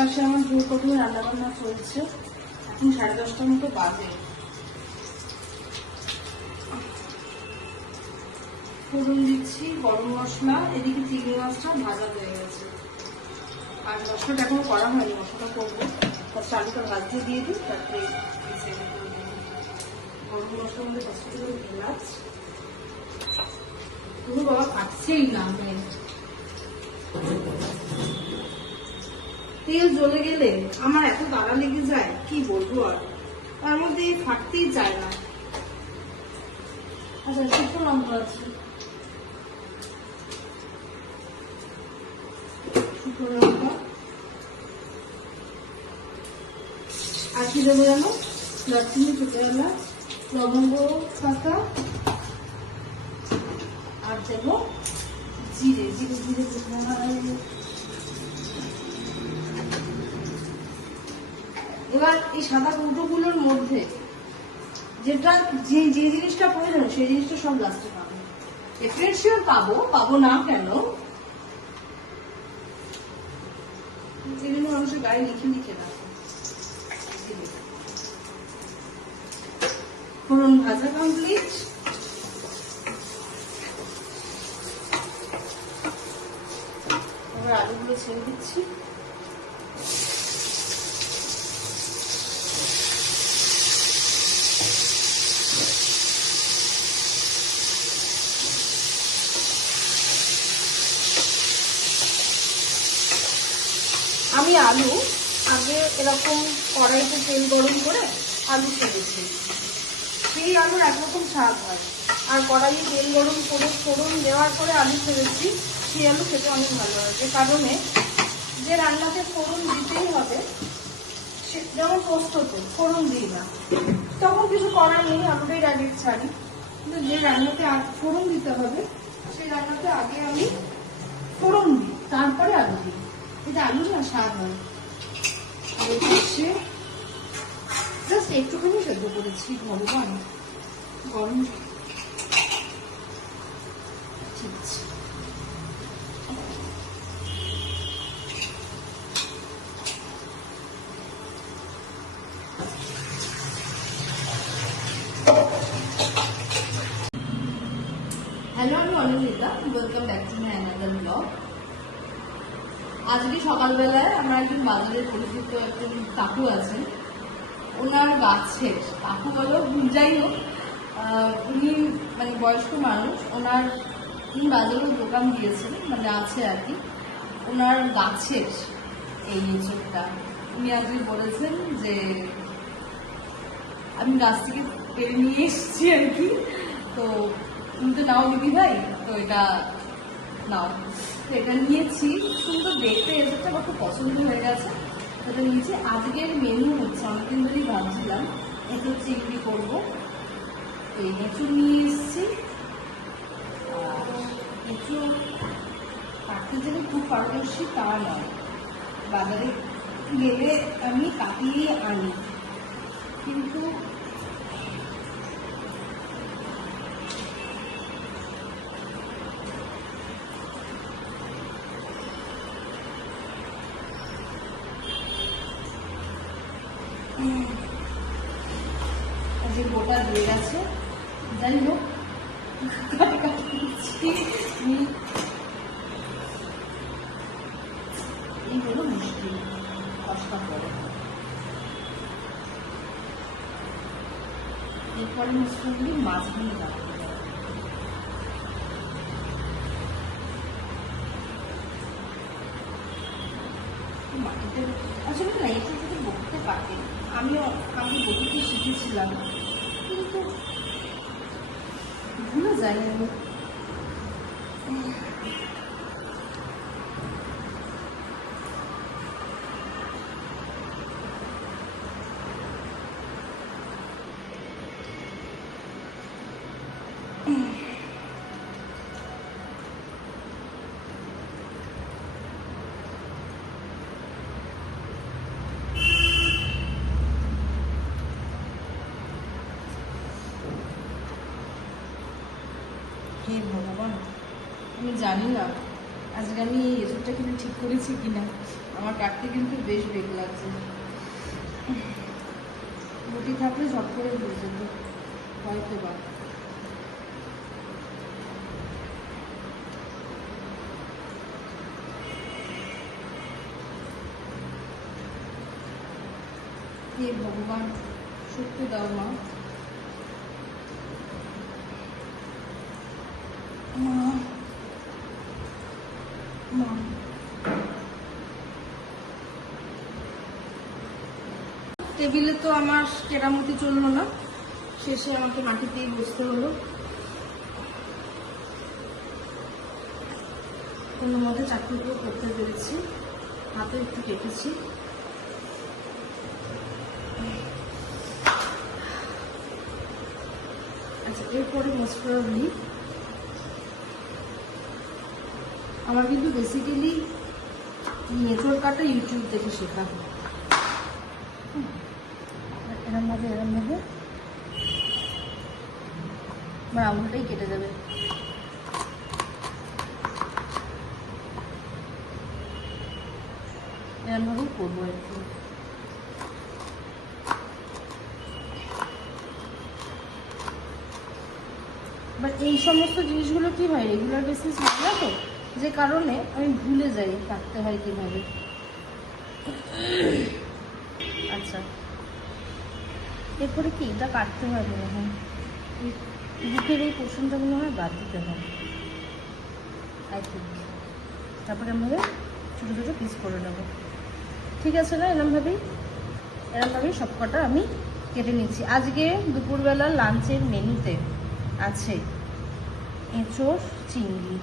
একপাশে আমার প্রথমে রান্নাবান্না চলছে, এখন 10:30টার মতো বাজে। ফোড়ন দিচ্ছি গরম মশলা, এদিকে চিংড়ি মাছটা ভাজা হয়ে গেছে। আর মশলাটা এখনো করা হয়নি, মশলাটা করবো। ফার্স্ট আলুটা ভাজতে দিয়ে দিই, তারপরে গরম মশলার মধ্যে কষ্ট করে এলাচ। তুমি বাবা খাচ্ছেই না, তেল জ্বলে গেলে আমার এত তাড়া লেগে যায়, কি বলবো আর। তার মধ্যে ফাটতেই চায় না। আচ্ছা, শুকনো লঙ্কা আছে, শুকনো লঙ্কা। আর কি দেবো জানো? দারচিনি, ছোট এলাচ, লবঙ্গ, শাঁখা, আর দেবো জিরে। জিরে জিরে এবার এই সাদা কৌটোগুলোর মধ্যে যেটা যে জিনিসটা প্রয়োজন সেই জিনিসটা সব লাস্টে পাবো। এফ্রেশিওর পাবো না কেন, বিভিন্ন মানুষের গায়ে লিখে লিখে রাখো। ফোড়ন ভাজা কমপ্লিট। এবার আলুগুলো ছেড়ে দিচ্ছি। আমি আলু আগে এরকম কড়াইতে তেল গরম করে আলু ছেড়েছি, সেই আলুর একরকম স্বাদ হয়। আর কড়াইয়ে তেল গরম করে ফোড়ন দেওয়ার পরে আলু ছেড়েছি, সেই আলু খেতে অনেক ভালো হয়। যে কারণে যে রান্নাতে ফোড়ন দিতেই হবে, যেমন পোস্ততে ফোড়ন দিই না, তখন কিছু করার নেই, আলুটাই ডাইরেক্ট ছাড়ি। কিন্তু যে রান্নাতে ফোড়ন দিতে হবে, সেই রান্নাতে আগে আমি ফোড়ন দিই, তারপরে আলু দিই। এটা আলু না স্বাদ হয়। জাস্ট একটুখানি সেদ্ধ করেছি, ভগবান গরম। ঠিক আছে, হ্যালো, আমি Anindita, welcome back to my another blog. আজকে সকালবেলায় আমার একজন বাজারের পরিচিত একজন কাকু আছেন, ওনার গাছের কাকু বলো যাই হোক, উনি মানে বয়স্ক মানুষ, উনি বাজারেও দোকান দিয়েছেন, মানে আছে আর কি। ওনার গাছের এই এসবটা উনি আজকে বলেছেন যে আমি গাছ থেকে পেরে নিয়ে এসেছি আর কি। তো তুমি তো নাও দিদি ভাই, তো এটা নাও। এটা নিয়েছি, সুন্দর দেখতে, এসবটা আমার খুব পছন্দ হয়ে গেছে, এটা নিয়েছি। আজকের মেনু হচ্ছে, অনেকদিন ধরেই ভাবছিলাম এঁচুর চিংড়ি করবো। এই এঁচুর নিয়ে এসেছি। এঁচুর কাটতে যদি খুব পারদর্শী তা নয়, বাজারে গেলে আমি কাটিয়ে আনি, কিন্তু যে গোটা দিয়ে গেছে, যাই হোক এই হলো মুশকিল, কষ্ট করে। এরপরে মুসলিম মাছগুলো রাখতে হবে। মাটিতে আসলে না, একটু যদি বলতে পারতেন, আমি বলতে শিখেছিলাম, কিন্তু ভুলে যাই আমি। হে ভগবান, আমি জানি না আজ আজকে আমি এই এঁচোড়টা কিনে ঠিক করেছি কিনা। আমার কাটতে কিন্তু বেশ বেগ লাগছে। রুটি থাকলে ঝট করে হয়ে যেত, হয়তো বা। হে ভগবান, শক্তি দাও মা। টেবিলে তো আমার কেরামতি চললো না, শেষে আমাকে মাটিতেই বসতে হলো। কোনো মধ্যে চাকরিটাও করতে পেরেছি, হাতে একটু কেটেছি। আচ্ছা, এরপরে মোস্ট প্রবাবলি আমার কিন্তু বেসিক্যালি এঁচোড় কাটা ইউটিউব দেখে শেখা হয়। এরমভাবে আমার আঙুলটাই কেটে যাবে। এরমভাবেই করবো আর কি। বাট এই সমস্ত জিনিসগুলো কি হয়, রেগুলার বেসিস হয় না তো, যে কারণে আমি ভুলে যাই কাটতে হয় কিভাবে। আচ্ছা, এরপরে কি এটা কাটতে হয় মনে হয়, বুকের এই পোর্শনটা মনে হয় বাদ দিতে হয় আই থিঙ্ক। তারপরে আমাদের ছোটো ছোটো পিস করে নেবো, ঠিক আছে না? এরমভাবেই সব কটা আমি কেটে নিচ্ছি। আজকে দুপুরবেলা লাঞ্চের মেনুতে আছে এঁচোড় চিংড়ি,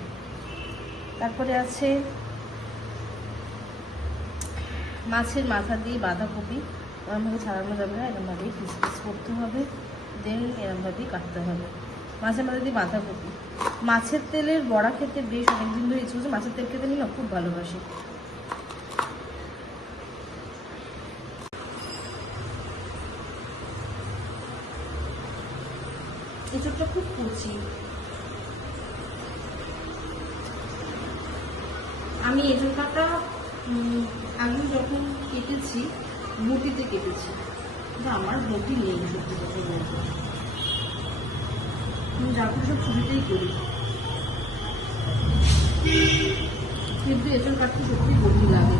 তারপরে আছে মাছের মাথা দিয়ে বাঁধাকপি। এরমভাবে ছাড়ানো যাবে না, এরমভাবেই পিস পিস করতে হবে, দেন এরমভাবেই কাটতে হবে। মাছের মাথা দিয়ে বাঁধাকপি, মাছের তেলের বড়া খেতে বেশ অনেকদিন ধরে ইচ্ছে হচ্ছে। মাছের তেল খেতে আমি না খুব ভালোবাসি। এঁচোড়টা খুব কুচি। আমি এঁচোড়টা আগে যখন কেটেছি বটিতে কেটেছি, কিন্তু আমার বটি নেই সত্যি কথা বলতে। আমি যা করে সব ছুরিতেই করি, কিন্তু এঁচোড় কাটতে সত্যি বটি লাগে,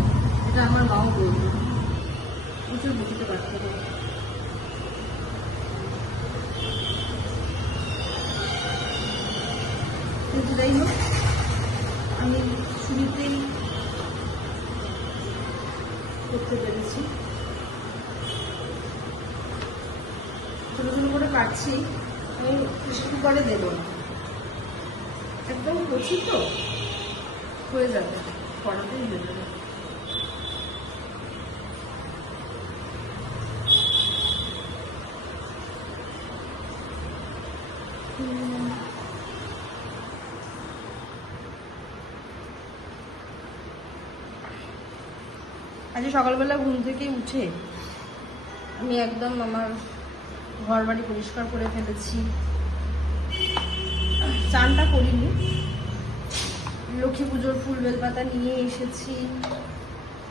এটা আমার মাও বলতো। এঁচোড় বটিতে কাটতে হবে। কিন্তু যাই হোক, আমি ছুরিতেই করতে পেরেছি। ছোটো ছোটো করে কাটছি, আমি প্রেসার কুকারে দেবো না, একদম কচি তো হয়ে যাবে, কড়াতেই হয়ে যাবে। আজকে সকালবেলা ঘুম থেকে উঠে আমি একদম আমার ঘর বাড়ি পরিষ্কার করে ফেলেছি। চানটা করিনি, লক্ষ্মী পুজোর ফুল বেলপাতা নিয়ে এসেছি,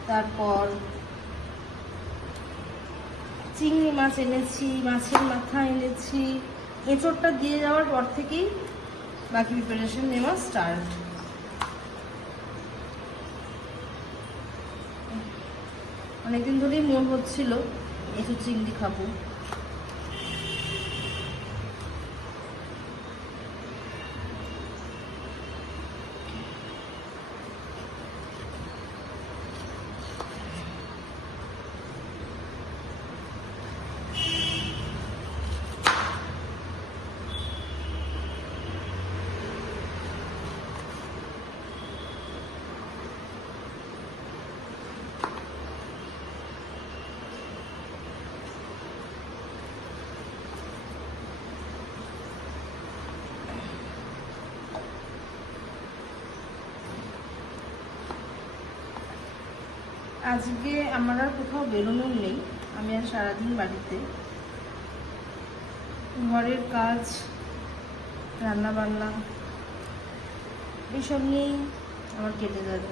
তারপর চিংড়ি মাছ এনেছি, মাছের মাথা এনেছি। এঁচোড়টা দিয়ে যাওয়ার পর থেকেই বাকি প্রিপারেশন নেওয়া স্টার্ট। অনেকদিন ধরেই মন হচ্ছিল এঁচোড় চিংড়ি খাবো। আজকে আমার আর কোথাও বেরোনোর নেই, আমি আর সারাদিন বাড়িতে ঘরের কাজ, রান্না বান্না এইসব নিয়েই আমার কেটে যাবে।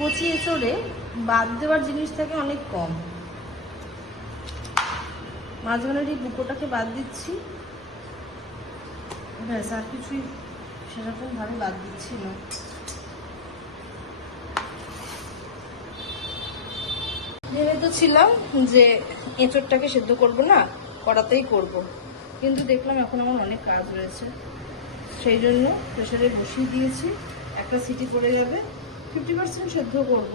কচি এঁচড়ে বাদ দেওয়ার জিনিস থাকে অনেক কম। মাঝখানের এই বুকোটাকে বাদ দিচ্ছি, ব্যাস, আর কিছুই সেরকম ভাবে বাদ দিচ্ছি না। ভেবে তো ছিলাম যে এঁচড়টাকে সেদ্ধ করব না, কড়াতেই করব, কিন্তু দেখলাম এখন আমার অনেক কাজ রয়েছে, সেই জন্য প্রেসারে বসিয়ে দিয়েছি। একটা সিটি পড়ে যাবে, 50% সেদ্ধ করব।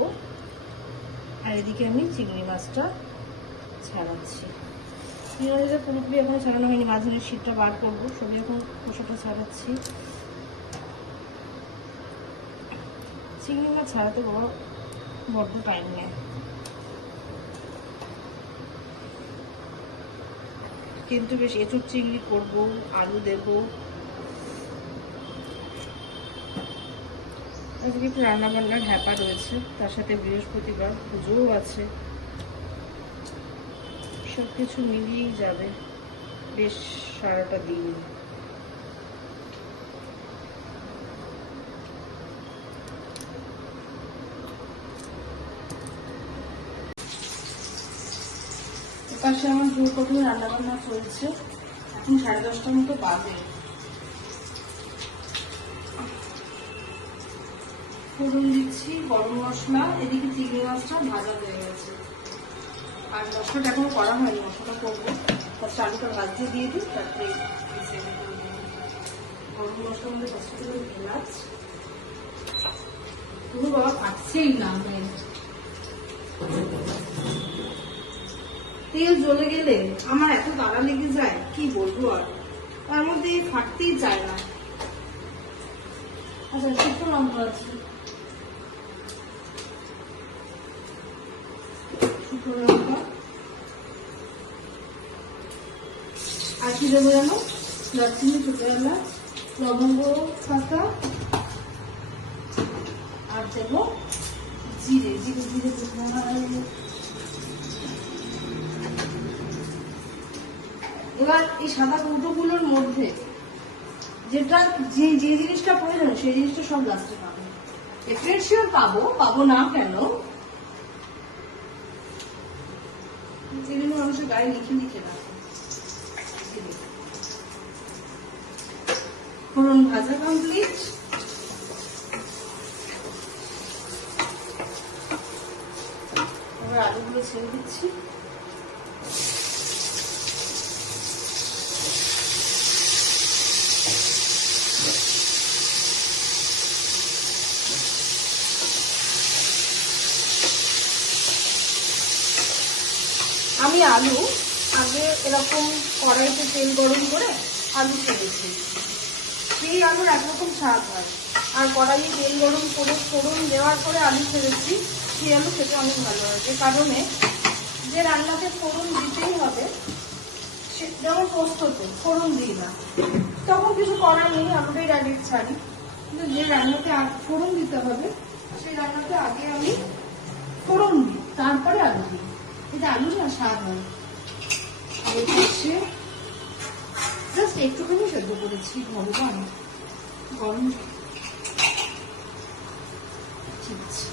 আর এদিকে আমি চিংড়ি মাছটা ছাড়াচ্ছি। চিংড়ি মাছটা পুরোপুরি এখনো ছাড়ানো হয়নি, মাঝখানের শীতটা বার করবো, সবই এখন খোসাটা ছাড়াচ্ছি। চিংড়ি মাছ ছাড়াতে বড্ড টাইম নেয়, কিন্তু বেশ এঁচড় চিংড়ি করবো, আলু দেবো। আজকে একটু রান্নাবান্নার হ্যাপা রয়েছে, তার সাথে বৃহস্পতিবার পুজোও আছে, সব কিছু মিলিয়েই যাবে বেশ সারাটা দিন। পাশে আমার জোর কঠোর রান্নাবান্না চলছে, এখন 10:30টার মতো বাজে। ফোড়ন দিচ্ছি গরম মশলা, এদিকে চিংড়ি মাছটা ভাজা হয়ে গেছে, আর মশলাটা এখন করা হয়নি, মশলাটা করবো। ফার্স্ট আলুটা ভাজিয়ে দিয়ে দিই, তারপরে গরম মশলার মধ্যে ফার্স্ট করে এলাচ, পুরো বাবা ফাটছেই না, তেল জ্বলে গেলে আমার এত তাড়া লেগে যায়, কি বলবো, আর তার মধ্যে ফাটতেই চায় না। আচ্ছা, শুকনো লঙ্কা আছে, শুকনো লঙ্কা আর কি দেবো জানো, দারচিনি, ছোটো এলাচ, লবঙ্গ শাঁখা, আর দেবো জিরে। জিরে জিরে এবার এই সাদা কৌটোগুলোর মধ্যে যেটা যে জিনিসটা প্রয়োজন সেই জিনিসটা সব লাস্টে পাবো। এপ্রিসিয়েট পাবো না কেন, যেগুলো মানুষের গায়ে লিখে লিখে রাখে। ফোড়ন ভাজা কমপ্লিট, এবার আলুগুলো ছেড়ে দিচ্ছি। আমি আলু আগে এরকম কড়াইতে তেল গরম করে আলু ছেড়েছি, সেই আলুর একরকম স্বাদ হয়। আর কড়াইয়ে তেল গরম করে ফোড়ন দেওয়ার পরে আলু ছেড়েছি, সেই আলু খেতে অনেক ভালো হয়। যে কারণে যে রান্নাতে ফোড়ন দিতেই হবে, যেমন পোস্ততে ফোড়ন দিই না, তখন কিছু করার নেই, আলুটাই ডাইরেক্ট ছাড়ি। কিন্তু যে রান্নাতে ফোড়ন দিতে হবে, সেই রান্নাতে আগে আমি ফোড়ন দিই, তারপরে আলু দিই, এটা আলু না স্বাদ হয়। আর হচ্ছে জাস্ট একটুখানি সেদ্ধ করেছি, ভগবান গরম, ঠিক আছে।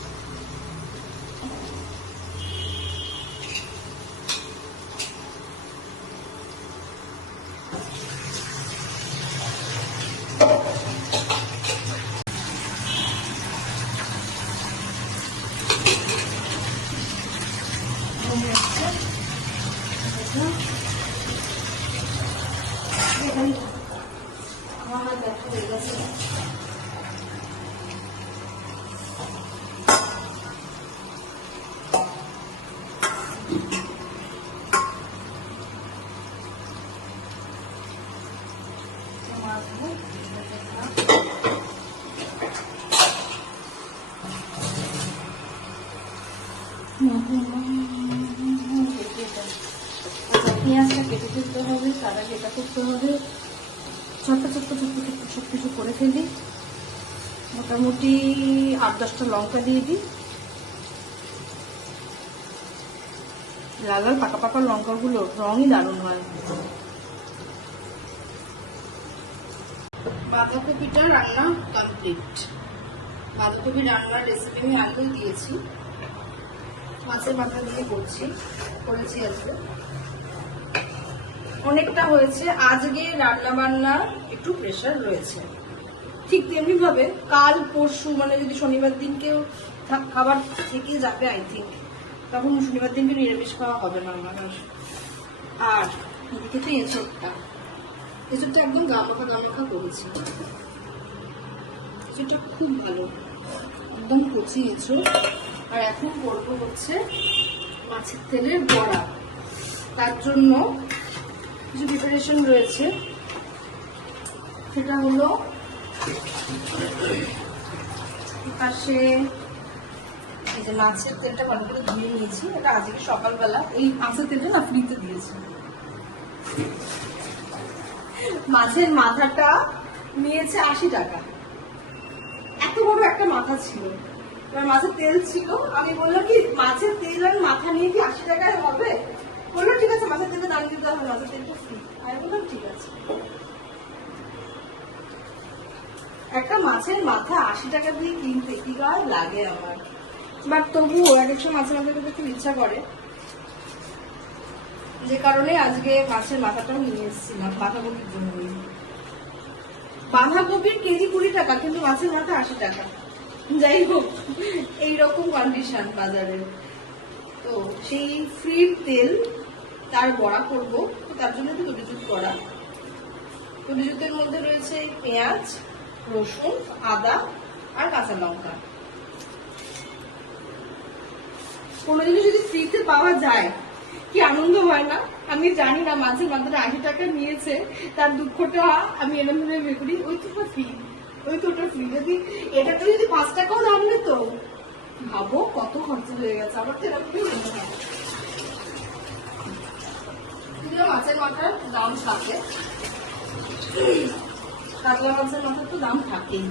আমার দেখা হয়ে গেছে। পেঁয়াজটা কেটে ফেলতে হবে, সাদা কেটা করতে হবে, ছোট্ট ছোট্ট ছোট্ট ছোট্ট সব কিছু করে ফেলি। মোটামুটি 8-10টা লঙ্কা দিয়ে দিই। লাল লাল পাকা পাকা লঙ্কাগুলো রঙই দারুণ হয়। বাঁধাকপিটা রান্না কমপ্লিট। বাঁধাকপি রান্নার রেসিপি আমি আগেও দিয়েছি, মাছের মাথা দিয়ে করেছি আজকে। অনেকটা হয়েছে। আজকে রান্না বান্না একটু প্রেশার রয়েছে, ঠিক তেমনি ভাবে কাল পরশু মানে যদি শনিবার দিনকেও খাবার থেকে যাবে আই থিঙ্ক, তখন শনিবার দিনকে নিরামিষ খাওয়া হবে না আমার। আর এদিকে তো এঁচড়টা একদম গামাখা করেছি। এঁচড়টা খুব ভালো, একদম কচি এঁচড়। আর এখন করবো হচ্ছে মাছের তেলের বড়া। তার জন্য কিছু প্রিপারেশন রয়েছে। সেটা হলো পাশে এই যে মাছের তেলটা ভালো করে ধুয়ে নিয়েছি। এটা আজকে সকালবেলা এই মাছের তেলটা না ফ্রিতে দিয়েছি। মাছের মাথাটা নিয়েছে 80 টাকা। এত বড় একটা মাথা ছিল, মাছের তেল ছিল। আমি বললাম কি মাছের তেল আর মাথা নিয়ে কি 80 টাকায় হবে? বললো ঠিক আছে, মাছের তেলের দাম দিতে হবে, মাছের তেলটা ফ্রি। আমি বললাম ঠিক আছে। একটা মাছের মাথা 80 টাকা দিয়ে কিনতে কি গায়ে লাগে আমার। বাট তবুও এক এক সময় মাছের মাথা খেতে খুব ইচ্ছা করে, যে কারণে আজকে মাছের মাথাটাও নিয়ে এসেছিলাম বাঁধাকপির জন্য। বাঁধাকপির কেজি 20 টাকা, কিন্তু মাছের মাথা 80 টাকা। যাই হোক, এইরকম কন্ডিশন বাজারে। তো সেই ফ্রির তেল তার বড়া করবো, তো তার জন্য একটু তরিজুত করা। তরিজুতের মধ্যে রয়েছে পেঁয়াজ, রসুন, আদা আর কাঁচা লঙ্কা। কোনো জিনিস যদি ফ্রিতে পাওয়া যায় কি আনন্দ হয় না? আমি জানি না মাছের মাথাটা 80 টাকা নিয়েছে, তার দুঃখটা আমি এরকম ভাবে বের করি। ওই তো ফ্রি, ওটা ফ্রি। যদি এটা তো যদি 5 টাকাও দাম নিত, ভাবো কত খরচা হয়ে গেছে। আমার তো এরকমই মনে হয়। মাছের মাথার দাম থাকে, কাতলা মাছের মাথার তো দাম থাকেই,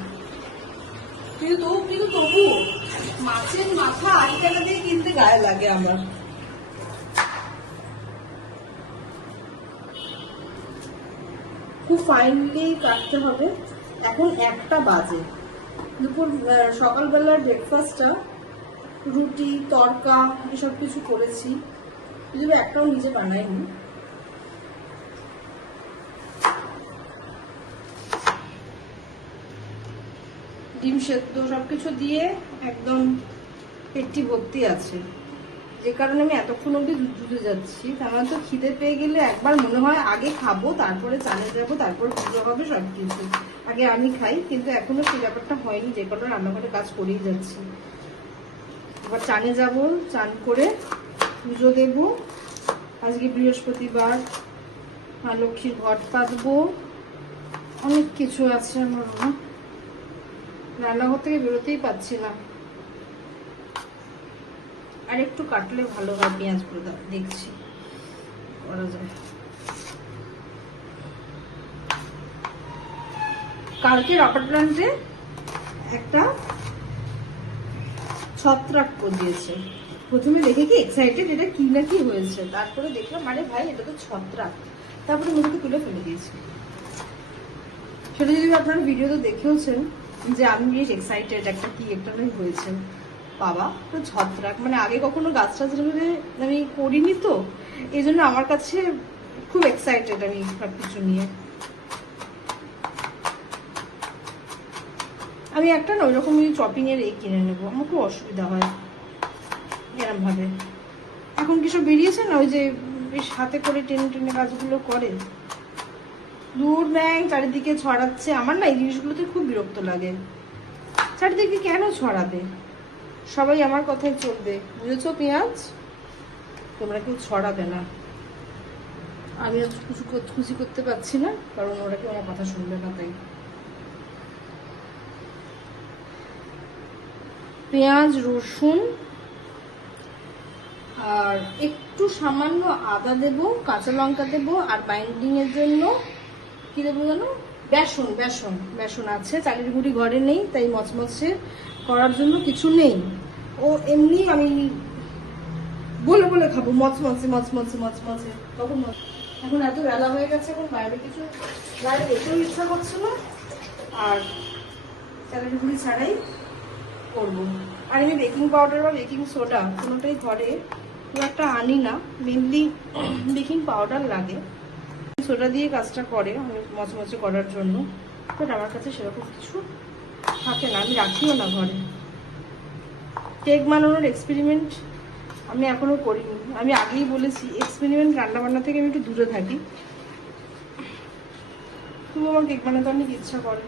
কিন্তু তবু মাছের মাথা 80 টাকা দিয়ে কিনতে গায়ে লাগে আমার। খুব ফাইনলি কাটতে হবে। এখন 1টা বাজে। দুপুর সকালবেলার ব্রেকফাস্টটা রুটি তড়কা এসব কিছু করেছি, যদিও একটাও নিজে বানাইনি। ডিম সেদ্ধ সবকিছু দিয়ে একদম পেটটি ভর্তি আছে, যে কারণে আমি এতক্ষণ অব্দি দুধে যাচ্ছি। আমার তো খিদে পেয়ে গেলে একবার মনে হয় আগে খাবো, তারপরে চানে যাবো, তারপরে পুজো হবে, সবকিছু আগে আমি খাই। কিন্তু এখনো সেই ব্যাপারটা হয়নি, যে কারণে রান্নাঘরে কাজ করেই যাচ্ছি। এবার চানে যাব, চান করে পুজো দেব। আজকে বৃহস্পতিবার, মা লক্ষ্মীর ঘট পাতবো, অনেক কিছু আছে আমার। রান্নাঘর থেকে বেরোতেই পাচ্ছি না। আর একটু কাটলে ভালো হয় পেঁয়াজগুলো, দেখছি করা যায়। কালকে রকেট প্ল্যান্টে একটা ছত্রাক দিয়েছে। প্রথমে দেখে কি এক্সাইটেড, এটা কি না কি হয়েছে। তারপরে দেখলাম আরে ভাই এটা তো ছত্রাক। তারপরে মুখে তুলে ফেলে দিয়েছি। সেটা যদি আপনারা ভিডিওতে দেখেওছেন যে আমি বেশ এক্সাইটেড, একটা কি একটা হয়েছে। বাবা, তো ছত্রাক মানে আগে কখনো গাছ টাছ আমি করিনি, তো এই জন্য আমার কাছে খুব এক্সাইটেড আমি সবকিছু নিয়ে। আমি একটা না ওইরকম চপিং এর কিনে নেবো, আমার খুব অসুবিধা হয় এরম ভাবে। এখন কি সব বেরিয়েছে না, ওই যে বেশ হাতে করে টেনে টেনে কাজগুলো করে, দূর ব্যাং চারিদিকে ছড়াচ্ছে। আমার না এই জিনিসগুলোতে খুব বিরক্ত লাগে। চারিদিকে কেন ছড়াবে? সবাই আমার কথাই চলবে, বুঝেছো পেঁয়াজ? তোমরা কেউ ছড়াবে না। আমি আজ খুশি করতে পারছি না, কারণ ওরা কেউ আমার কথা শুনবে না। তাই পেঁয়াজ, রসুন, আর একটু সামান্য আদা দেব, কাঁচা লঙ্কা দেব, আর বাইন্ডিং এর জন্য কি দেবো জানো, বেসন বেসন বেসন আছে, চালের গুঁড়ি ঘরে নেই, তাই মচমচে করার জন্য কিছু নেই। ও এমনি আমি বলে বলে খাবো মচমচে মচমচে মচমচে, তখন এখন এত বেলা হয়ে গেছে, এখন বাইরে কিছু বাইরে যেতেও ইচ্ছা করছে না, আর চালের গুঁড়ি ছাড়াই করবো। আর আমি বেকিং পাউডার বা বেকিং সোডা কোনোটাই ঘরে খুব একটা আনি না, মেনলি বেকিং পাউডার লাগে, সোডা দিয়ে কাজটা করে আমি মচমচে করার জন্য, বাট আমার কাছে সেরকম কিছু থাকে না, আমি রাখিও না ঘরে। কেক বানানোর এক্সপেরিমেন্ট আমি এখনো করিনি, আমি আগেই বলেছি এক্সপেরিমেন্ট রান্নাবান্না থেকে আমি একটু দূরে থাকি, তবু আমার কেক বানাতে অনেক ইচ্ছা করে।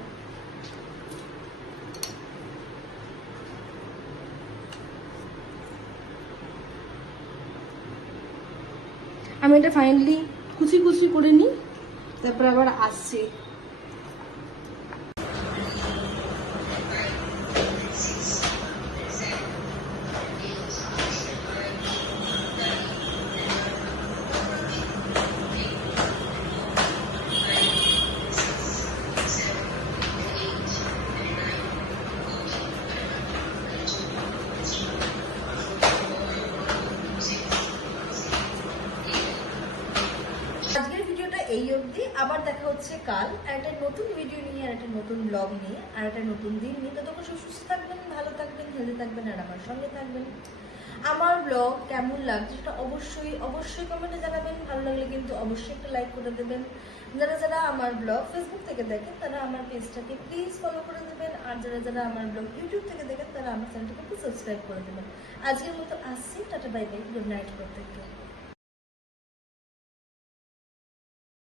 আমি এটা ফাইনালি কুচি কুচি করে নিই, তারপর আবার আসছে। আজকের ভিডিওটা এই অবধি, আবার দেখা হচ্ছে কাল আর একটা নতুন ভিডিও নিয়ে, আর একটা নতুন ব্লগ নিয়ে, আর একটা নতুন দিন নিয়ে। ততক্ষণ সুস্থ থাকবেন, ভালো থাকবেন, হেলদি থাকবেন, আর আমার সঙ্গে থাকবেন। আমার ব্লগ কেমন লাগছে সেটা অবশ্যই অবশ্যই কমেন্টে জানাবেন। ভালো লাগলে কিন্তু অবশ্যই একটা লাইক করে দেবেন। যারা যারা আমার ব্লগ ফেসবুক থেকে দেখেন তারা আমার পেজটাকে প্লিজ ফলো করে দেবেন, আর যারা যারা আমার ব্লগ ইউটিউব থেকে দেখেন তারা আমার চ্যানেলটাকে প্লিজ সাবস্ক্রাইব করে দেবেন। আজকের মতো আসছি, tata bye bye, good night প্রত্যেককে।